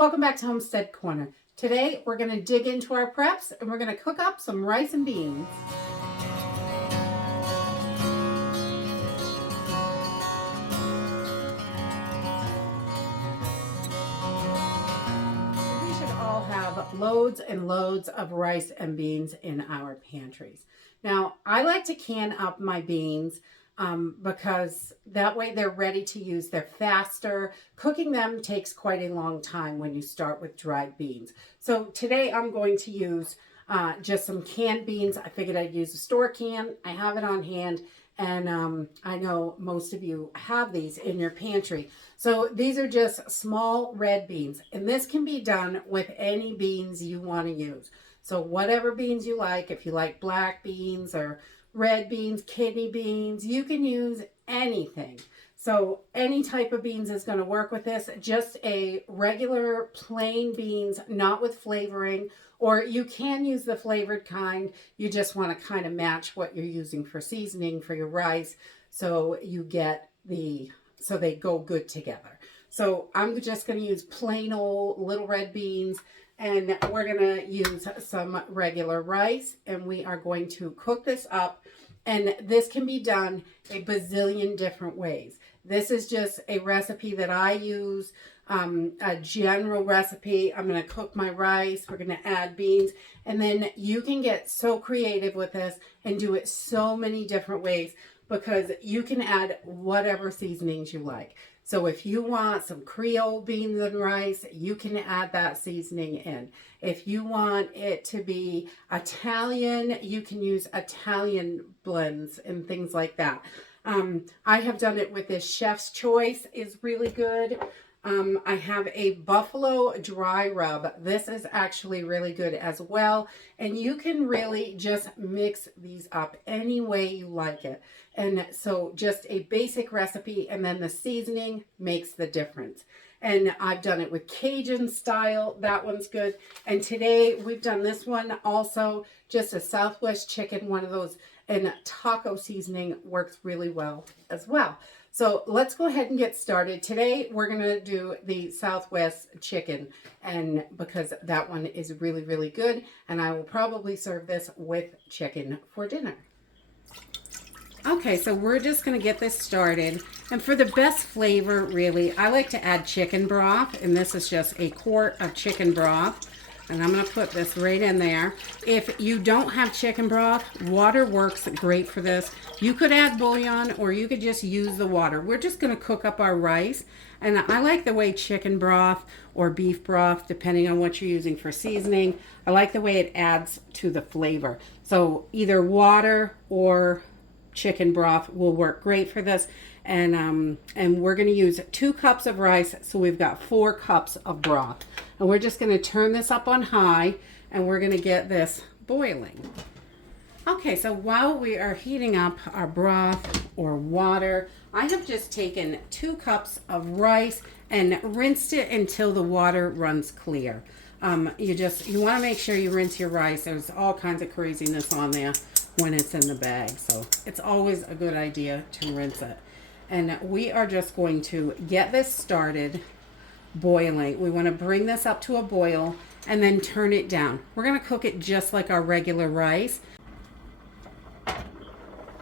welcome back to Homestead Corner. Today we're going to dig into our preps and we're going to cook up some rice and beans. We should all have loads and loads of rice and beans in our pantries. Now, I like to can up my beans because that way they're ready to use. They're faster. Cooking them takes quite a long time when you start with dried beans. So today I'm going to use just some canned beans. I figured I'd use a store can. I have it on hand, and I know most of you have these in your pantry. So these are just small red beans, and this can be done with any beans you want to use. So whatever beans you like, if you like black beans or red beans, kidney beans, you can use anything. So any type of beans is going to work with this. Just a regular plain beans, not with flavoring, or you can use the flavored kind. You just want to kind of match what you're using for seasoning for your rice, so you get so they go good together. So I'm just going to use plain old little red beans, and we're going to use some regular rice, and we are going to cook this up. And this can be done a bazillion different ways. This is just a recipe that I use, a general recipe. I'm going to cook my rice. We're going to add beans. And then you can get so creative with this and do it so many different ways, because you can add whatever seasonings you like. So if you want some Creole beans and rice, you can add that seasoning in. If you want it to be Italian, you can use Italian blends and things like that. I have done it with this Chef's Choice, is really good. I have a buffalo dry rub. This is actually really good as well. And you can really just mix these up any way you like it. And so just a basic recipe, and then the seasoning makes the difference. And I've done it with Cajun style. That one's good. And today we've done this one also, just a Southwest chicken, one of those, and taco seasoning works really well as well. So let's go ahead and get started. Today we're going to do the Southwest chicken, and because that one is really, really good, and I will probably serve this with chicken for dinner. Okay, so we're just going to get this started. And for the best flavor, really, I like to add chicken broth, and this is just a quart of chicken broth. And I'm going to put this right in there. If you don't have chicken broth, water works great for this. You could add bouillon, or you could just use the water. We're just going to cook up our rice. And I like the way chicken broth or beef broth, depending on what you're using for seasoning, I like the way it adds to the flavor. So either water or chicken broth will work great for this. And we're going to use 2 cups of rice, so we've got 4 cups of broth. And we're just going to turn this up on high, and we're going to get this boiling. Okay, so while we are heating up our broth or water, I have just taken 2 cups of rice and rinsed it until the water runs clear. You want to make sure you rinse your rice. There's all kinds of craziness on there when it's in the bag, so it's always a good idea to rinse it. And we are just going to get this started boiling. We want to bring this up to a boil and then turn it down. We're going to cook it just like our regular rice.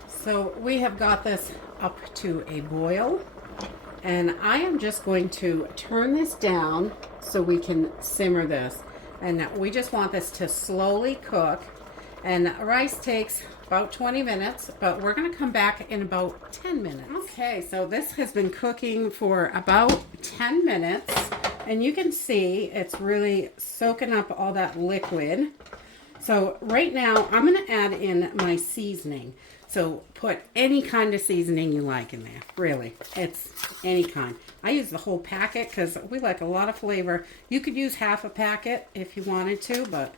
So we have got this up to a boil, and I am just going to turn this down so we can simmer this. And we just want this to slowly cook. And rice takes about 20 minutes, but we're going to come back in about 10 minutes. Okay, so this has been cooking for about 10 minutes, and you can see it's really soaking up all that liquid. So right now I'm going to add in my seasoning. So put any kind of seasoning you like in there, really. It's any kind. I use the whole packet because we like a lot of flavor. You could use half a packet if you wanted to, but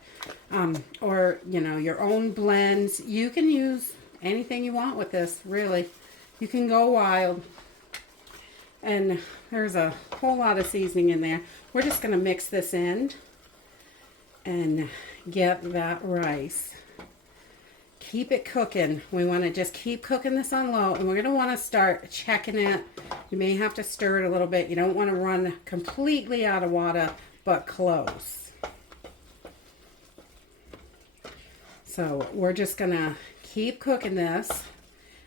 or your own blends. You can use anything you want with this, really. You can go wild. And there's a whole lot of seasoning in there. We're just going to mix this in and get that rice. Keep it cooking. We want to just keep cooking this on low, and we're going to want to start checking it. You may have to stir it a little bit. You don't want to run completely out of water, but close. So we're just gonna keep cooking this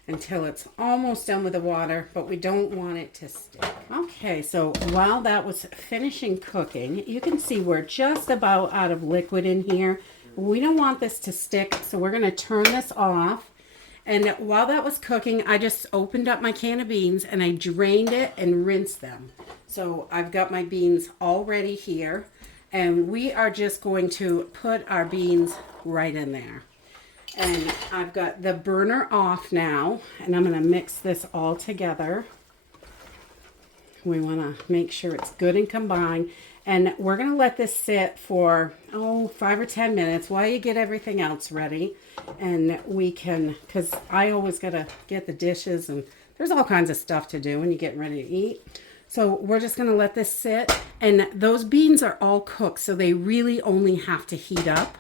until it's almost done with the water, but we don't want it to stick. Okay, so while that was finishing cooking, you can see we're just about out of liquid in here. We don't want this to stick, so we're gonna turn this off. And while that was cooking, I just opened up my can of beans and I drained it and rinsed them. So I've got my beans already here, and we are just going to put our beans right in there. And I've got the burner off now, and I'm going to mix this all together. We want to make sure it's good and combined. And we're going to let this sit for, 5 or 10 minutes while you get everything else ready. And we can, because I always got to get the dishes, and there's all kinds of stuff to do when you're getting ready to eat. So we're just going to let this sit. And those beans are all cooked, so they really only have to heat up.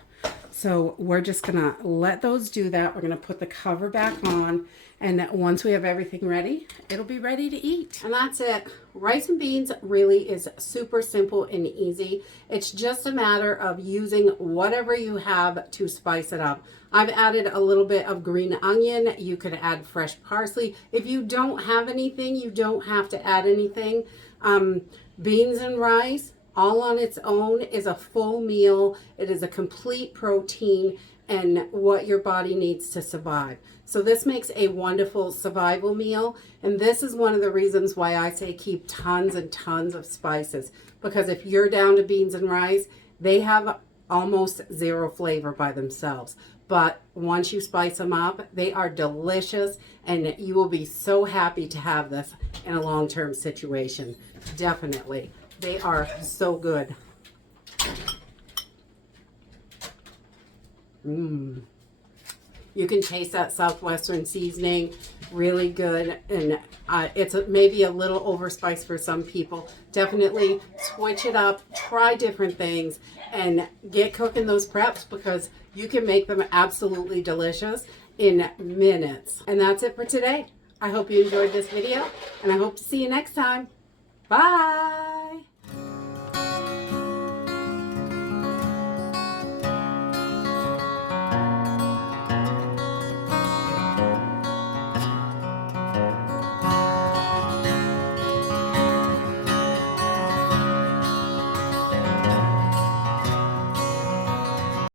So we're just going to let those do that. We're going to put the cover back on. And once we have everything ready, it'll be ready to eat. And that's it. Rice and beans really is super simple and easy. It's just a matter of using whatever you have to spice it up. I've added a little bit of green onion. You could add fresh parsley. If you don't have anything, you don't have to add anything. Beans and rice, all on its own, is a full meal. It is a complete protein and what your body needs to survive. So this makes a wonderful survival meal. And this is one of the reasons why I say keep tons and tons of spices. Because if you're down to beans and rice, they have almost zero flavor by themselves. But once you spice them up, they are delicious, and you will be so happy to have this in a long-term situation. Definitely. They are so good. You can taste that Southwestern seasoning, really good, and it's maybe a little overspiced for some people. Definitely switch it up, try different things, and get cooking those preps, because you can make them absolutely delicious in minutes. And that's it for today. I hope you enjoyed this video, and I hope to see you next time. Bye!